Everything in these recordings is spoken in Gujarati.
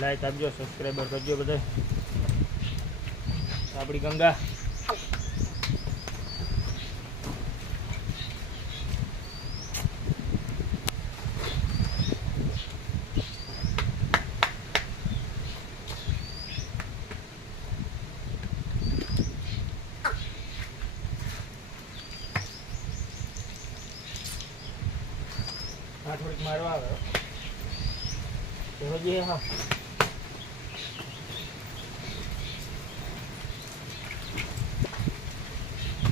લાઈક આપજો સબસ્ક્રાઈબર કરજો બધા આપણી ગંગા. થોડીક મારવા આવે હા.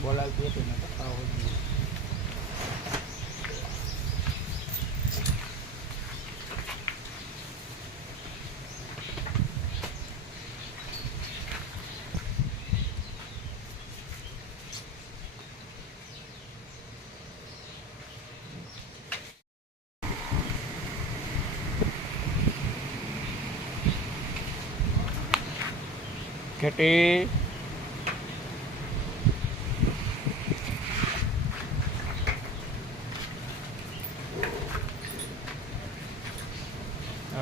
બોલાવતી હતી ને પપ્પા હોય ખેતી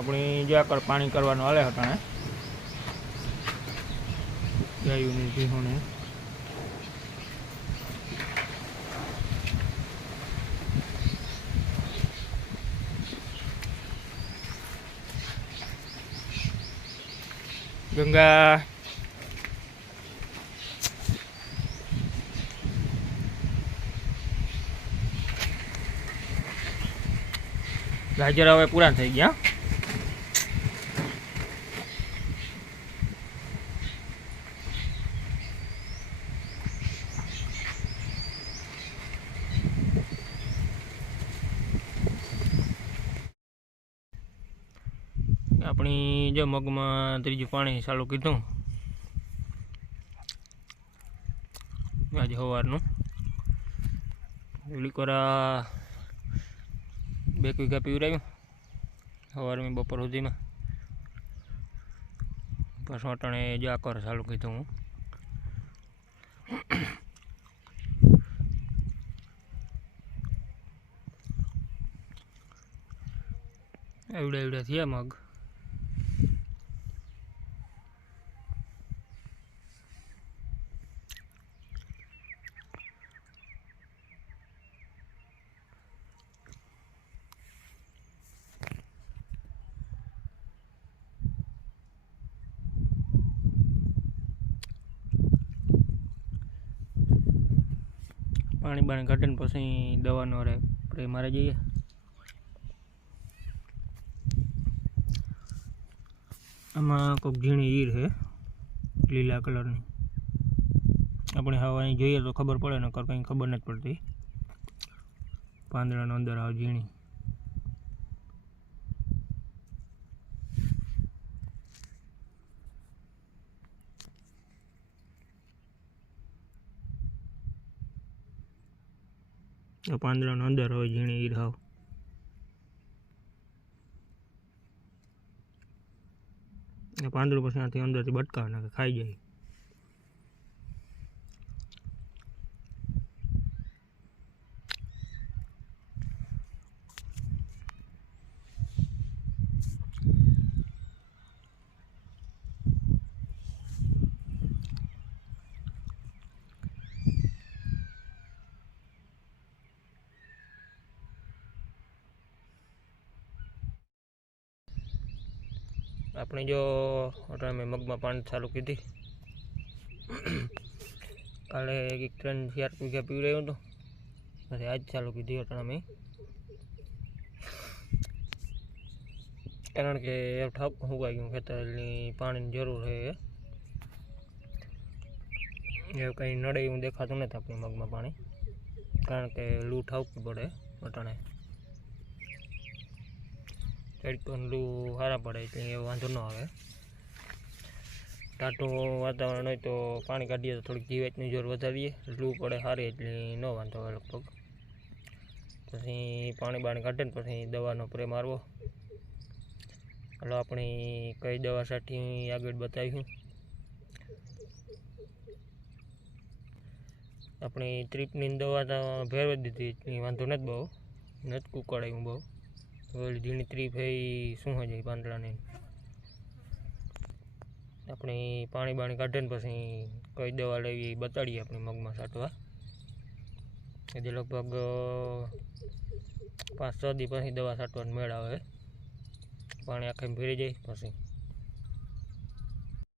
આપણી જ્યાં પાણી કરવાનું હાલે હટાણે. ગાયુંની ભીહોને ગંગા. ગાજર હવે પૂરા થઈ ગયા. આપણી જો મગમાં ત્રીજું પાણી ચાલુ કીધું. આજે સવારનું લીકોરા બે વીઘા પીવરાવ્યું સવારમાં બપોર સુધીમાં. પછી અટાણે જ આકર ચાલુ કીધું હું. એવડે એવડે થયા મગ. પાણી બાણી કાઢીને પછી દવાનો રહે. પ્રે મારે જઈએ. આમાં કોઈક ઝીણી ઈર છે, લીલા કલરની આપણે હવાની જોઈએ તો ખબર પડે, નકર કંઈ ખબર નથી પડતી. પાંદડાનો અંદર આવે ઝીણી. આ પાંદડાનો અંદર હોય ઝીણી ઈર હાવ. પાંદડું પછી આથી અંદરથી બટકાવે નાખે, ખાઈ જાય. આપણે જો અટાણે મેં મગમાં પાણી ચાલુ કીધી. કાલે એક ત્રણ ચાર વીઘા પીવડાવ્યો હતો. પછી આજ ચાલુ કીધી અટાણે મેં કારણ કે ઠપ સુકાઈ ગયું ખેતરની પાણીની જરૂર છે. એવું કંઈ નડે એવું દેખાતું નથી આપણી મગમાં પાણી. કારણ કે લૂ ઠાવવું પડે અટાણે તડકોનું લૂ સારા પડે એટલે એ વાંધો ન આવે. ટાટું વાતાવરણ હોય તો પાણી કાઢીએ તો થોડીક જીવાતની જોર વધારીએ, લૂ પડે સારી એટલે ન વાંધો આવે લગભગ. પછી પાણી બાણી કાઢે ને પછી દવાનો પ્રે મારવો. એટલે આપણે કઈ દવા સાથે આગળ બતાવ્યું આપણી ત્રીપની દવા ભેરવી દીધી, વાંધો નથી બહુ. નથી કુકડાયું બહુ. ઓલી ઝીણી ત્રી ભાઈ શું હોય જાય પાંદડાની? આપણે પાણી બાણી કાઢે પછી કઈ દવા લેવી એ બતાડીએ આપણે મગમાં સાટવા. હજી લગભગ પાંચ, છ દી પછી દવા છાંટવાનું મેળ આવે. પાણી આખે ભરી જાય પછી.